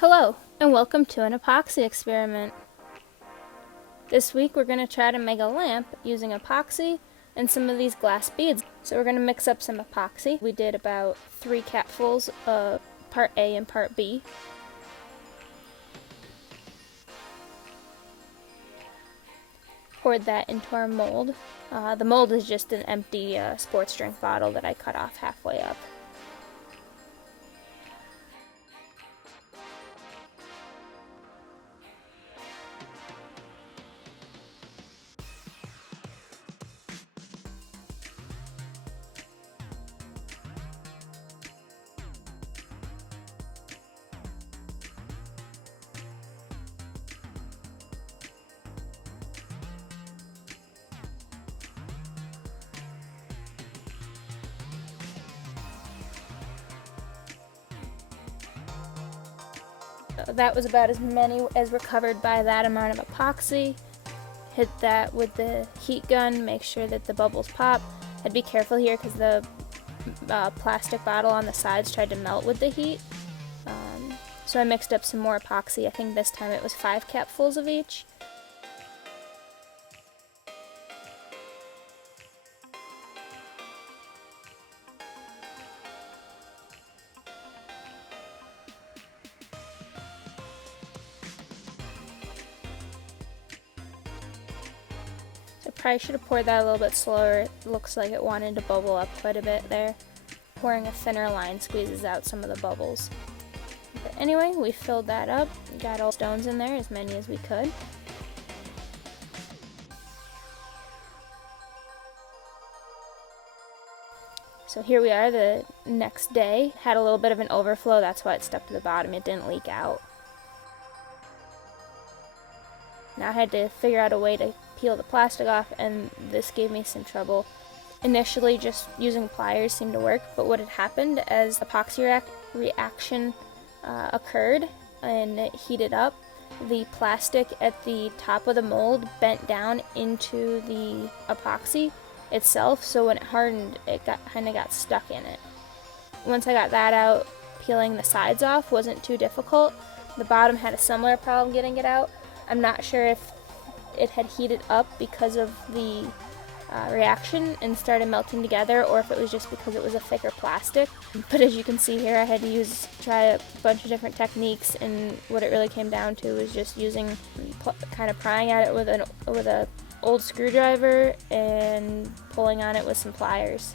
Hello, and welcome to an epoxy experiment. This week we're going to try to make a lamp using epoxy and some of these glass beads. So we're going to mix up some epoxy. We did about 3 capfuls of part A and part B. Poured that into our mold. The mold is just an empty sports drink bottle that I cut off halfway up. That was about as many as were covered by that amount of epoxy. Hit that with the heat gun, make sure that the bubbles pop. I'd be careful here because the plastic bottle on the sides tried to melt with the heat. So I mixed up some more epoxy. I think this time it was 5 capfuls of each. So probably should have poured that a little bit slower. It looks like it wanted to bubble up quite a bit there. Pouring a thinner line squeezes out some of the bubbles. But anyway, we filled that up, got all stones in there, as many as we could. So here we are the next day. Had a little bit of an overflow, that's why it stuck to the bottom, it didn't leak out. Now I had to figure out a way to peel the plastic off, and this gave me some trouble. Initially, just using pliers seemed to work, but what had happened as epoxy reaction occurred and it heated up, the plastic at the top of the mold bent down into the epoxy itself, so when it hardened, it kind of got stuck in it. Once I got that out, peeling the sides off wasn't too difficult. The bottom had a similar problem getting it out. I'm not sure if it had heated up because of the reaction and started melting together, or if it was just because it was a thicker plastic. But as you can see here, I had to try a bunch of different techniques, and what it really came down to was just using, kind of prying at it with an old screwdriver and pulling on it with some pliers.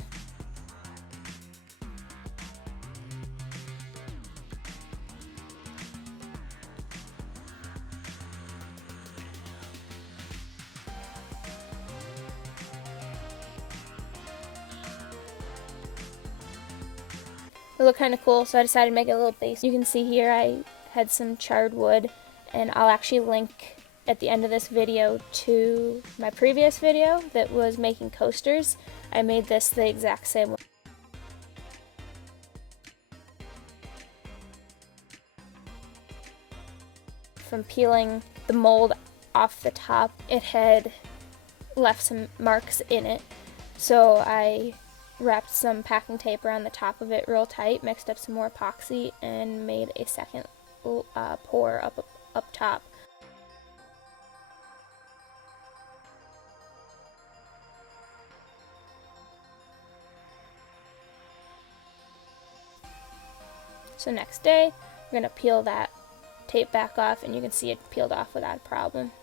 It looked kind of cool, so I decided to make it a little base. You can see here I had some charred wood, and I'll actually link at the end of this video to my previous video that was making coasters. I made this the exact same way. From peeling the mold off the top, it had left some marks in it, so I wrapped some packing tape around the top of it real tight, mixed up some more epoxy, and made a second pour up top. So next day, we're going to peel that tape back off, and you can see it peeled off without a problem.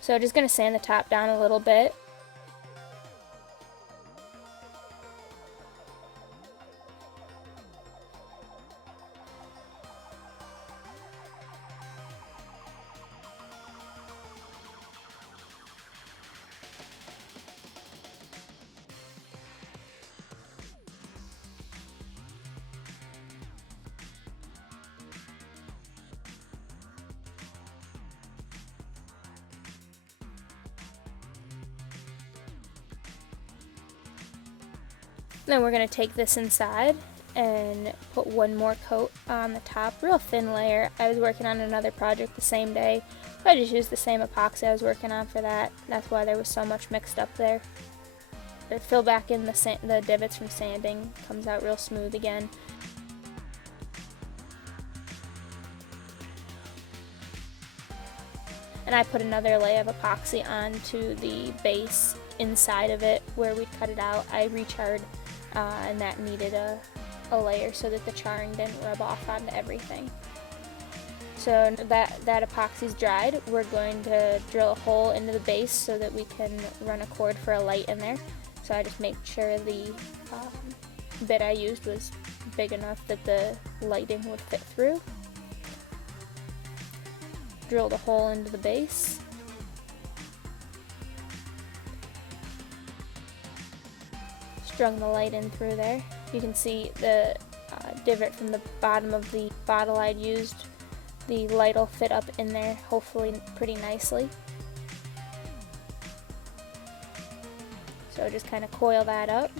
So just going to sand the top down a little bit. Then we're going to take this inside and put one more coat on the top, real thin layer. I was working on another project the same day, so I just used the same epoxy I was working on for that. That's why there was so much mixed up there. Fill back in the divots from sanding, comes out real smooth again. And I put another layer of epoxy onto the base inside of it where we cut it out. I recharred, and that needed a layer so that the charring didn't rub off onto everything. So that epoxy's dried, we're going to drill a hole into the base so that we can run a cord for a light in there. So I just made sure the bit I used was big enough that the lighting would fit through. Drilled a hole into the base. Strung the light in through there. You can see the divot from the bottom of the bottle I'd used. The light will fit up in there, hopefully pretty nicely. So just kind of coil that up.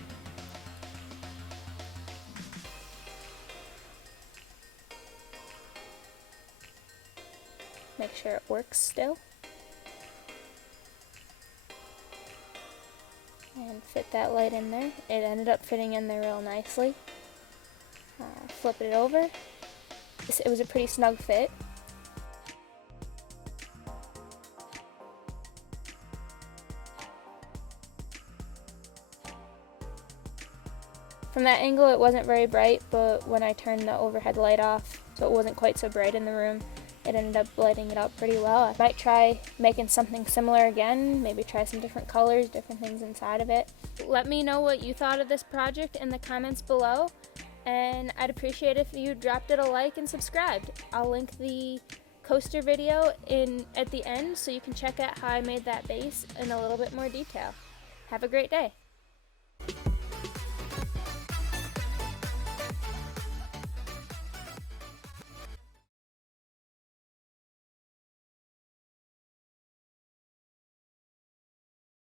Make sure it works still. And fit that light in there. It ended up fitting in there real nicely. Flip it over. It was a pretty snug fit. From that angle it wasn't very bright, but when I turned the overhead light off, so it wasn't quite so bright in the room, it ended up lighting it up pretty well. I might try making something similar again, maybe try some different colors, different things inside of it. Let me know what you thought of this project in the comments below, and I'd appreciate if you dropped it a like and subscribed. I'll link the coaster video at the end so you can check out how I made that base in a little bit more detail. Have a great day.